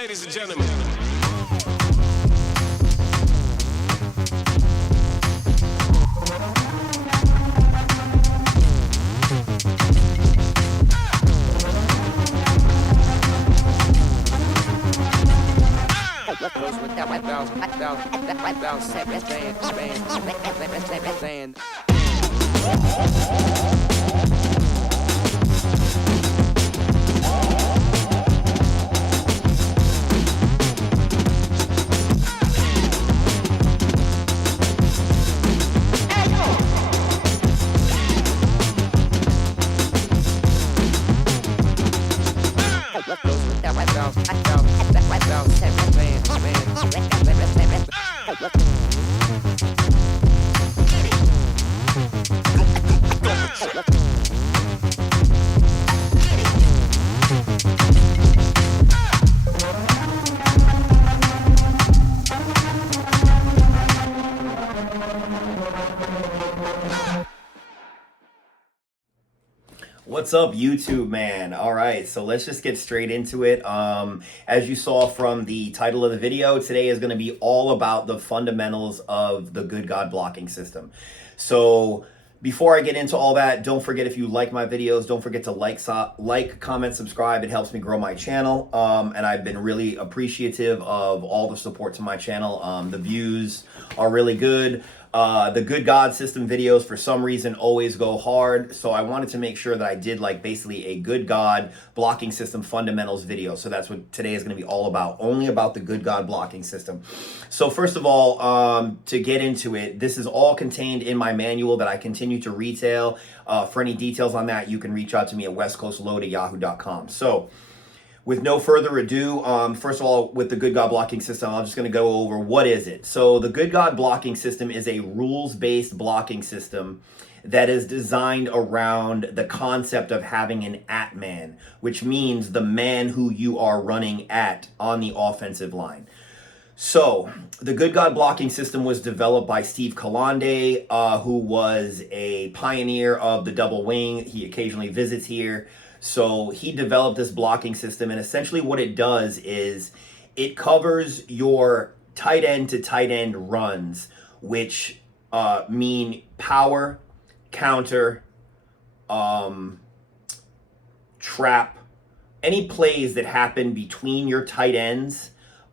Ladies and gentlemen. What's up, YouTube, man? All right, so let's just get straight into it. As you saw from the title of the video, today is going to be all about the fundamentals of the Good God blocking system. So before I get into all that, don't forget, if you like my videos, don't forget to like, comment, subscribe. It helps me grow my channel, and I've been really appreciative of all the support to my channel. The views are really good. The Good God system videos, for some reason, always go hard. So I wanted to make sure that I did like basically a Good God blocking system fundamentals video. So that's what today is going to be all about, only about the Good God blocking system. So first of all, to get into it, this is all contained in my manual that I continue to retail. For any details on that, you can reach out to me at westcoastload@yahoo.com. So with no further ado, first of all, with the Good God blocking system, I'm just going to go over what is it. So the Good God blocking system is a rules-based blocking system that is designed around the concept of having an Atman, which means the man who you are running at on the offensive line. So the Good God blocking system was developed by Steve Kalande, who was a pioneer of the double wing. He occasionally visits here. So he developed this blocking system, and essentially what it does is it covers your tight end to tight end runs, which mean power, counter, trap, any plays that happen between your tight ends.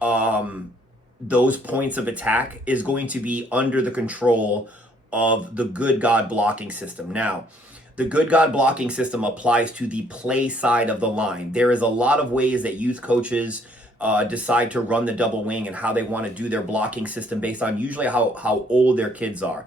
Those points of attack is going to be under the control of the Good God blocking system. Now, the Good God blocking system applies to the play side of the line. There is a lot of ways that youth coaches decide to run the double wing and how they want to do their blocking system based on usually how old their kids are.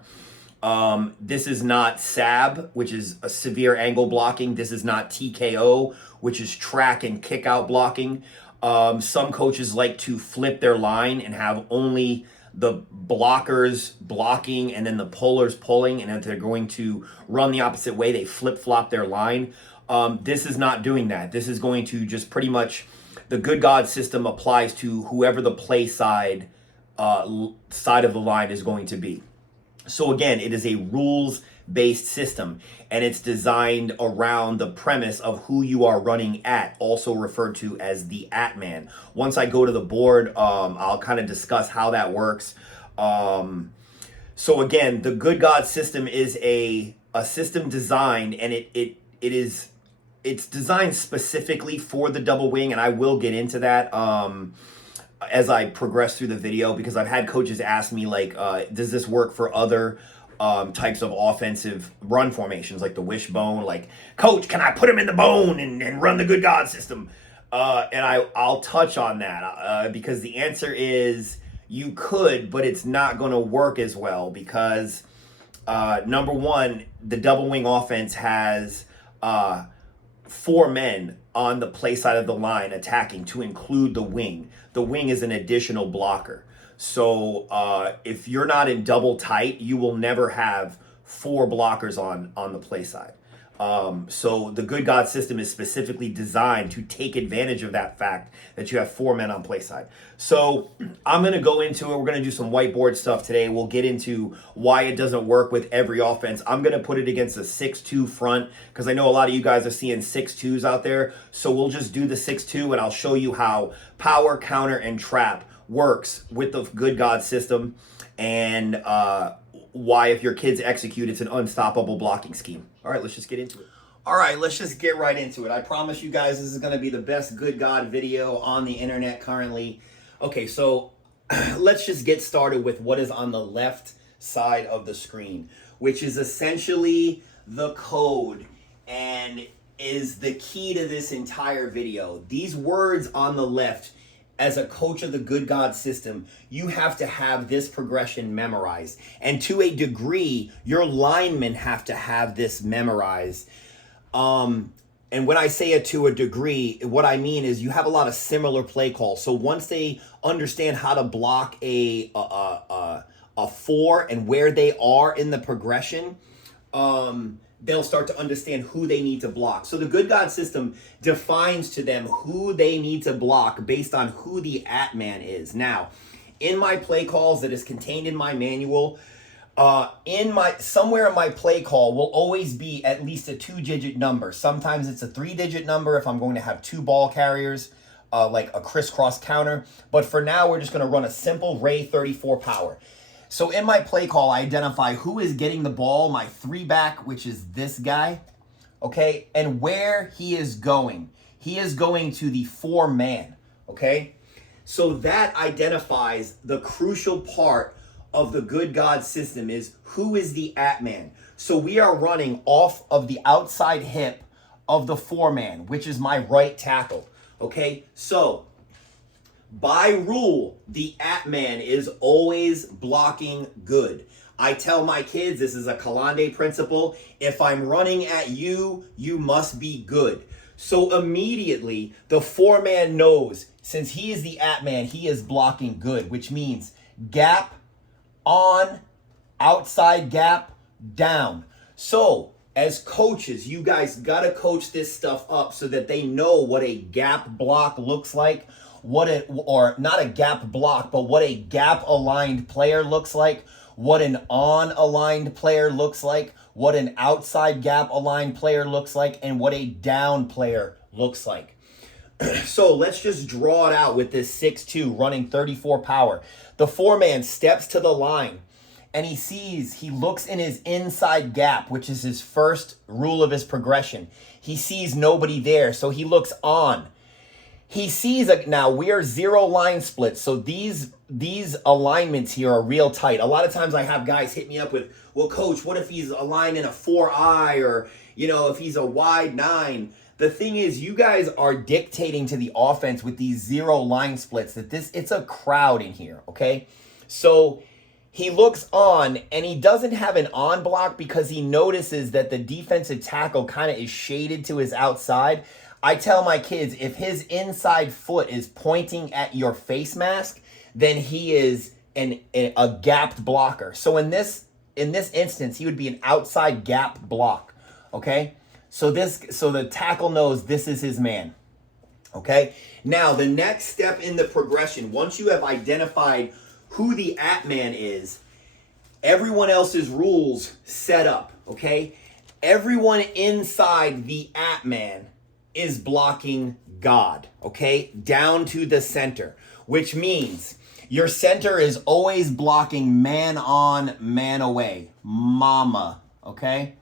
This is not SAB, which is a severe angle blocking. This is not TKO, which is track and kick out blocking. Some coaches like to flip their line and have only the blockers blocking and then the pullers pulling, and if they're going to run the opposite way, they flip-flop their line. This is not doing that. This is going to just pretty much, the Good God system applies to whoever the play side of the line is going to be. So again, it is a rules-based system, and it's designed around the premise of who you are running at, also referred to as the Atman. Once I go to the board, I'll kind of discuss how that works. So again, the Good God system is a system designed, and it's designed specifically for the double wing, and I will get into that as I progress through the video, because I've had coaches ask me, like, does this work for other types of offensive run formations, like the wishbone? Like, coach, can I put him in the bone and run the Good God system? And I'll touch on that because the answer is you could, but it's not going to work as well because, number one, the double wing offense has 4 men on the play side of the line attacking, to include the wing. The wing is an additional blocker. So if you're not in double tight, you will never have 4 blockers on the play side. So the good God system is specifically designed to take advantage of that fact that you have 4 men on play side. So I'm going to go into it. We're going to do some whiteboard stuff today. We'll get into why it doesn't work with every offense. I'm going to put it against a 6-2 front because I know a lot of you guys are seeing 6-2s out there. So we'll just do the 6-2 and I'll show you how power, counter, and trap works with the good God system, and why, if your kids execute, it's an unstoppable blocking scheme. All right, let's just get into it. All right, let's just get right into it. I promise you guys this is going to be the best good God video on the internet currently. Okay, so let's just get started with what is on the left side of the screen, which is essentially the code and is the key to this entire video. These words on the left, as a coach of the good God system, you have to have this progression memorized. And to a degree, your linemen have to have this memorized. And when I say it to a degree, what I mean is you have a lot of similar play calls. So once they understand how to block a 4 and where they are in the progression, they'll start to understand who they need to block. So the good God system defines to them who they need to block based on who the Atman is. Now, in my play calls that is contained in my manual, somewhere in my play call will always be at least a 2-digit number. Sometimes it's a 3-digit number if I'm going to have 2 ball carriers, like a crisscross counter. But for now, we're just going to run a simple Ray 34 power. So in my play call, I identify who is getting the ball, my 3-back, which is this guy, okay, and where he is going. He is going to the 4-man, okay? So that identifies the crucial part of the good God system is who is the Atman. So we are running off of the outside hip of the 4-man, which is my right tackle, okay? So by rule, the Atman is always blocking good. I tell my kids, this is a Kalande principle. If I'm running at you, you must be good. So immediately, the 4-man knows, since he is the Atman, he is blocking good, which means gap, on, outside gap, down. So as coaches, you guys got to coach this stuff up so that they know what a gap block looks like. Or not a gap block, but what a gap aligned player looks like, what an on aligned player looks like, what an outside gap aligned player looks like, and what a down player looks like. So let's just draw it out with this 6-2 running 34 power. The 4-man steps to the line and he looks in his inside gap, which is his first rule of his progression. He sees nobody there, so he looks on. He sees, now we are 0 line splits, so these alignments here are real tight. A lot of times I have guys hit me up with, well, coach, what if he's aligned in a 4-eye, or, if he's a wide 9? The thing is, you guys are dictating to the offense with these 0 line splits that it's a crowd in here, okay? So he looks on, and he doesn't have an on block because he notices that the defensive tackle kind of is shaded to his outside. I tell my kids, if his inside foot is pointing at your face mask, then he is a gapped blocker. So in this instance, he would be an outside gap block, okay? So the tackle knows this is his man, okay? Now, the next step in the progression, once you have identified who the Atman is, everyone else's rules set up, okay? Everyone inside the Atman is blocking God, okay? Down to the center, which means your center is always blocking man on, man away. Mama, okay?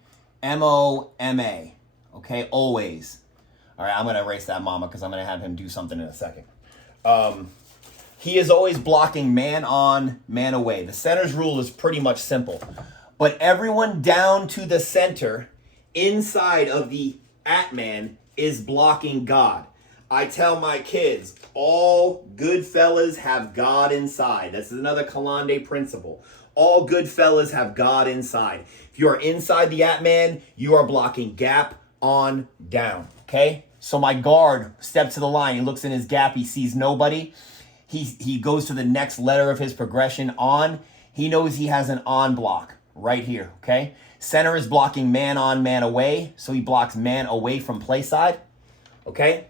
M-O-M-A, okay? Always. All right, I'm going to erase that mama because I'm going to have him do something in a second. He is always blocking man on, man away. The center's rule is pretty much simple. But everyone down to the center inside of the Atman is blocking God. I tell my kids, all good fellas have God inside. This is another Kalande principle. All good fellas have God inside. If you are inside the Atman, you are blocking gap, on, down. Okay? So my guard steps to the line. He looks in his gap. He sees nobody. He goes to the next letter of his progression, on. He knows he has an on block. right here, okay? Center is blocking man on, man away, so he blocks man away from play side, okay?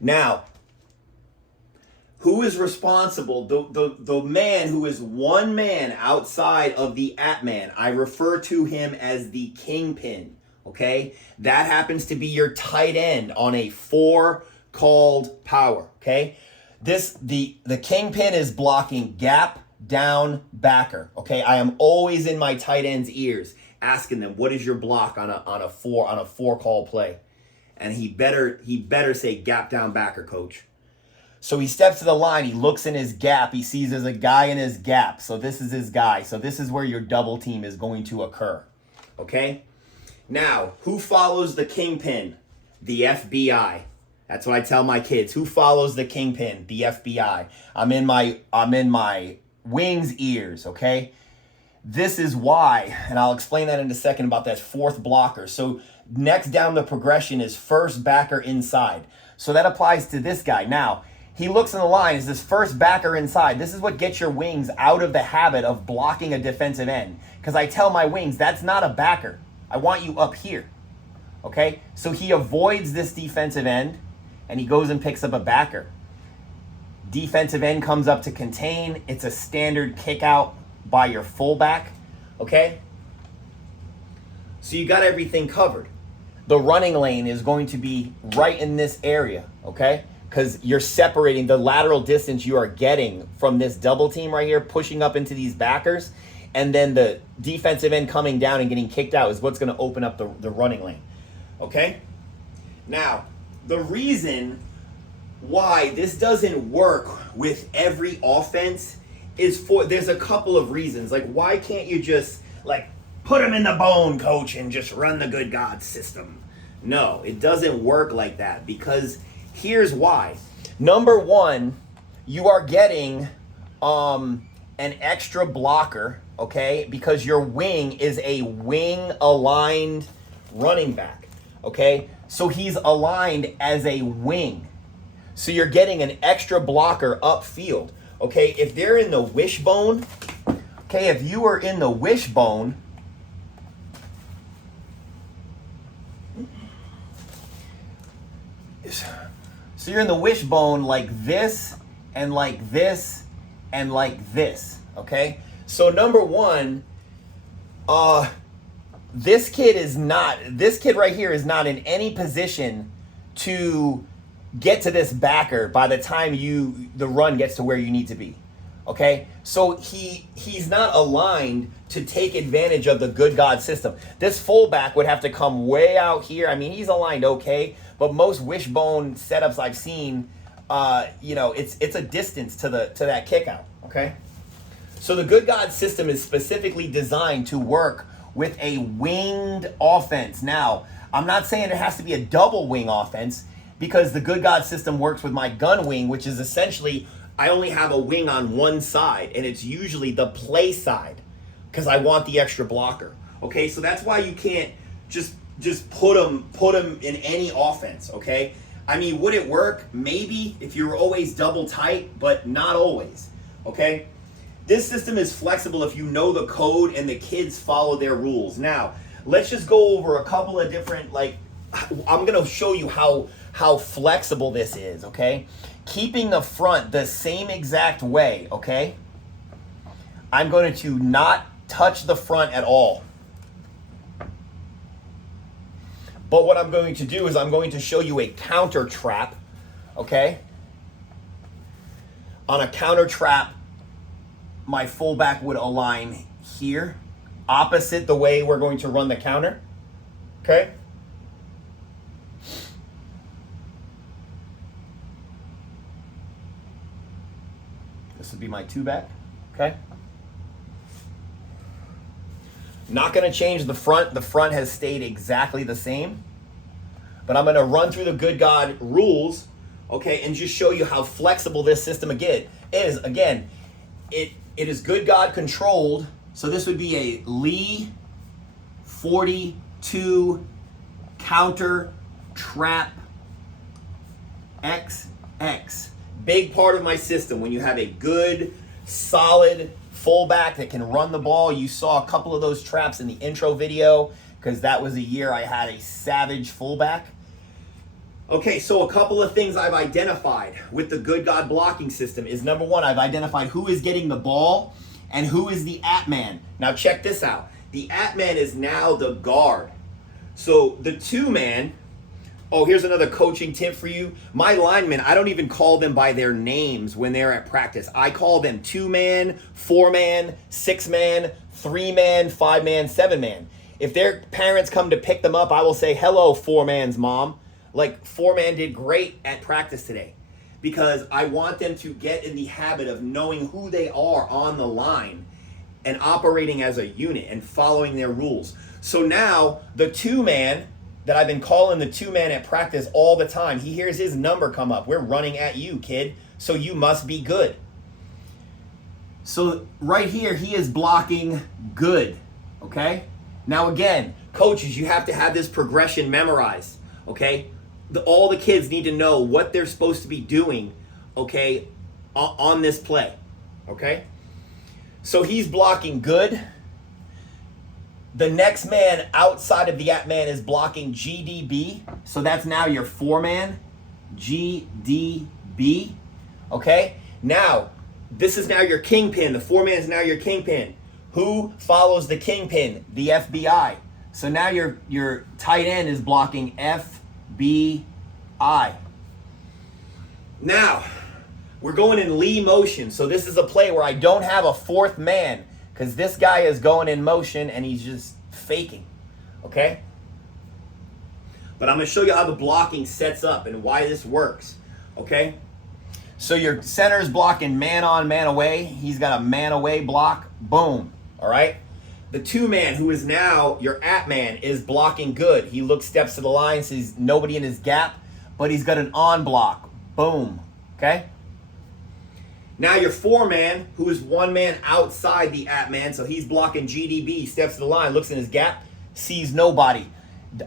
Now, who is responsible? The man who is one man outside of the Atman, I refer to him as the kingpin, okay? That happens to be your tight end on a 4 called power, okay? The kingpin is blocking gap down backer, okay? I am always in my tight end's ears asking them, what is your block on a 4 call play? And he better say gap down backer, coach. So he steps to the line, he looks in his gap, he sees there's a guy in his gap. So this is his guy. So this is where your double team is going to occur. Okay? Now, who follows the kingpin? The FBI. That's what I tell my kids. Who follows the kingpin? The FBI. I'm in my wing's ears, okay? This is why, and I'll explain that in a second about that 4th blocker. So next down the progression is first backer inside. So that applies to this guy. Now, he looks in the line, is this first backer inside. This is what gets your wings out of the habit of blocking a defensive end. Because I tell my wings, that's not a backer. I want you up here. Okay? So he avoids this defensive end, and he goes and picks up a backer. Defensive end comes up to contain. It's a standard kick out by your fullback. Okay? So you got everything covered. The running lane is going to be right in this area. Okay? Because you're separating the lateral distance you are getting from this double team right here, pushing up into these backers, and then the defensive end coming down and getting kicked out is what's going to open up the running lane. Okay? Now, the reason why this doesn't work with every offense is there's a couple of reasons. Like, why can't you just, put them in the bone, coach, and just run the good God system? No, it doesn't work like that, because here's why. Number one, you are getting an extra blocker, okay? Because your wing is a wing-aligned running back, okay? So he's aligned as a wing. So you're getting an extra blocker upfield, okay? If they're in the wishbone, okay, if you are in the wishbone, so you're in the wishbone like this and like this and like this, okay? So number one, this kid right here is not in any position to get to this backer by the time the run gets to where you need to be, okay? So he's not aligned to take advantage of the good God system. This fullback would have to come way out here. I mean, he's aligned okay, but most wishbone setups I've seen, it's a distance to that kick out, okay? So the good God system is specifically designed to work with a winged offense. Now, I'm not saying it has to be a double wing offense, because the good God system works with my gun wing, which is essentially, I only have a wing on one side, and it's usually the play side, because I want the extra blocker. Okay, so that's why you can't just put them in any offense, okay? I mean, would it work? Maybe, if you were always double tight, but not always, okay? This system is flexible if you know the code and the kids follow their rules. Now, let's just go over a couple of different, I'm going to show you how flexible this is, okay? Keeping the front the same exact way, okay? I'm going to not touch the front at all. But what I'm going to do is I'm going to show you a counter trap, okay? On a counter trap, my fullback would align here, opposite the way we're going to run the counter, okay? This would be my 2-back, okay? Not going to change the front. The front has stayed exactly the same. But I'm going to run through the good God rules, okay, and just show you how flexible this system is. Again, it is good God controlled. So this would be a Lee 42 counter trap XX. Big part of my system when you have a good, solid fullback that can run the ball. You saw a couple of those traps in the intro video because that was a year I had a savage fullback. Okay, so a couple of things I've identified with the Good God blocking system is, number one, I've identified who is getting the ball and who is the Atman. Now check this out. The Atman is now the guard. So the 2-man, oh, here's another coaching tip for you. My linemen, I don't even call them by their names when they're at practice. I call them 2-man, 4-man, 6-man, 3-man, 5-man, 7-man. If their parents come to pick them up, I will say, hello, 4-man's mom. Like, 4-man did great at practice today, because I want them to get in the habit of knowing who they are on the line and operating as a unit and following their rules. So now the 2-man that I've been calling the 2-man at practice all the time, he hears his number come up. We're running at you, kid, so you must be good. So right here, he is blocking good, okay? Now again, coaches, you have to have this progression memorized, okay? All the kids need to know what they're supposed to be doing, okay, on this play, okay? So he's blocking good. The next man outside of the Atman is blocking GDB. So that's now your 4-man, GDB, okay? Now, this is now your kingpin. The 4-man is now your kingpin. Who follows the kingpin? The FBI. So now your tight end is blocking FBI. Now, we're going in Lee motion. So this is a play where I don't have a 4th man, because this guy is going in motion and he's just faking, okay? But I'm going to show you how the blocking sets up and why this works, okay? So your center is blocking man on, man away. He's got a man away block. Boom, all right? The 2-man, who is now your Atman, is blocking good. He steps to the line, sees nobody in his gap, but he's got an on block. Boom, okay? Now your 4-man, who is 1 man outside the Atman, so he's blocking GDB, steps to the line, looks in his gap, sees nobody.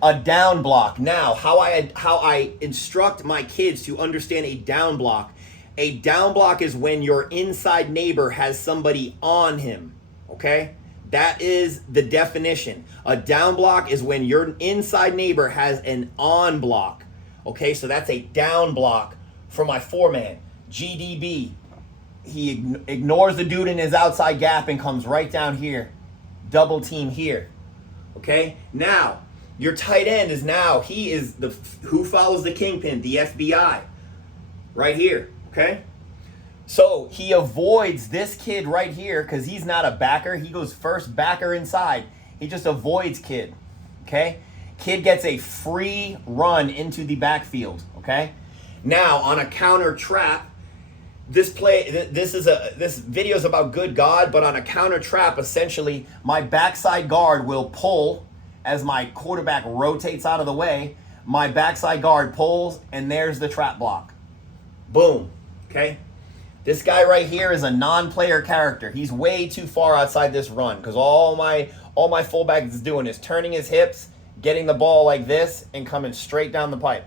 A down block. Now, how I instruct my kids to understand a down block. A down block is when your inside neighbor has somebody on him, okay? That is the definition. A down block is when your inside neighbor has an on block, okay? So that's a down block for my 4-man. GDB. He ignores the dude in his outside gap and comes right down here. Double team here. Okay? Now, your tight end is now, he is the who follows the kingpin, the FBI. Right here. Okay? So he avoids this kid right here because he's not a backer. He goes first backer inside. He just avoids kid. Okay? Kid gets a free run into the backfield. Okay? Now, on a counter trap, this video is about good God, but on a counter trap, essentially, my backside guard will pull as my quarterback rotates out of the way. My backside guard pulls, and there's the trap block. Boom. Okay? This guy right here is a non-player character. He's way too far outside this run because all my fullback is doing is turning his hips, getting the ball like this, and coming straight down the pipe.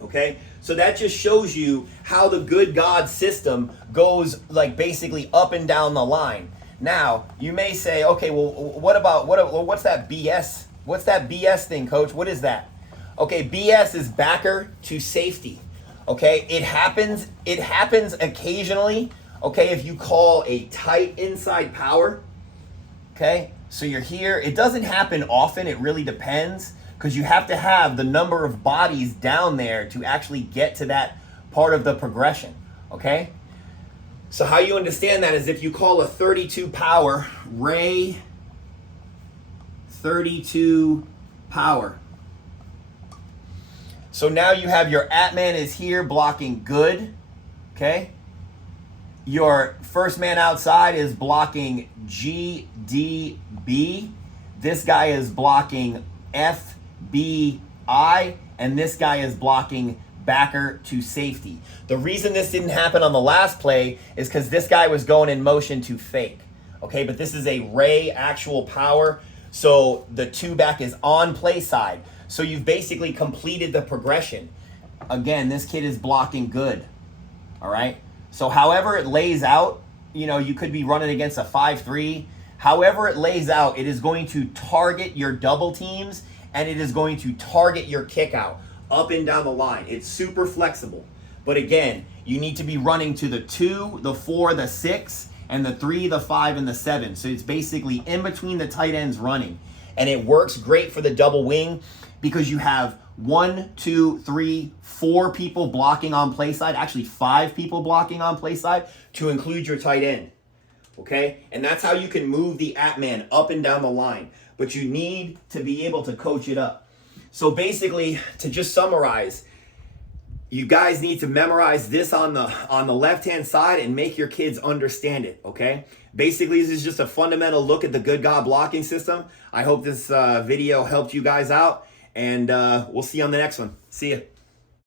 Okay? So that just shows you how the good God system goes like basically up and down the line. Now, you may say, okay, well, what's that BS? What's that BS thing, coach? What is that? Okay, BS is backer to safety. Okay, it happens occasionally, okay, if you call a tight inside power. Okay, so you're here. It doesn't happen often. It really depends. Because you have to have the number of bodies down there to actually get to that part of the progression, okay? So how you understand that is if you call a 32 power, Ray 32 power. So now you have your Atman is here blocking good, okay? Your first man outside is blocking GDB. This guy is blocking FBI, and this guy is blocking backer to safety. The reason this didn't happen on the last play is because this guy was going in motion to fake. Okay, but this is a Ray actual power, so the 2-back is on play side. So you've basically completed the progression. Again, this kid is blocking good. All right, so however it lays out, you know, you could be running against a 5-3. However it lays out, it is going to target your double teams, and it is going to target your kick out up and down the line. It's super flexible. But again, you need to be running to the 2, the 4, the 6, and the 3, the 5, and the 7. So it's basically in between the tight ends running. And it works great for the double wing because you have 1, 2, 3, 4 people blocking on play side, actually 5 people blocking on play side to include your tight end. Okay? And that's how you can move the Atman up and down the line. But you need to be able to coach it up. So basically, to just summarize, you guys need to memorize this on the left-hand side and make your kids understand it, okay? Basically, this is just a fundamental look at the Good God blocking system. I hope this video helped you guys out, and we'll see you on the next one. See ya.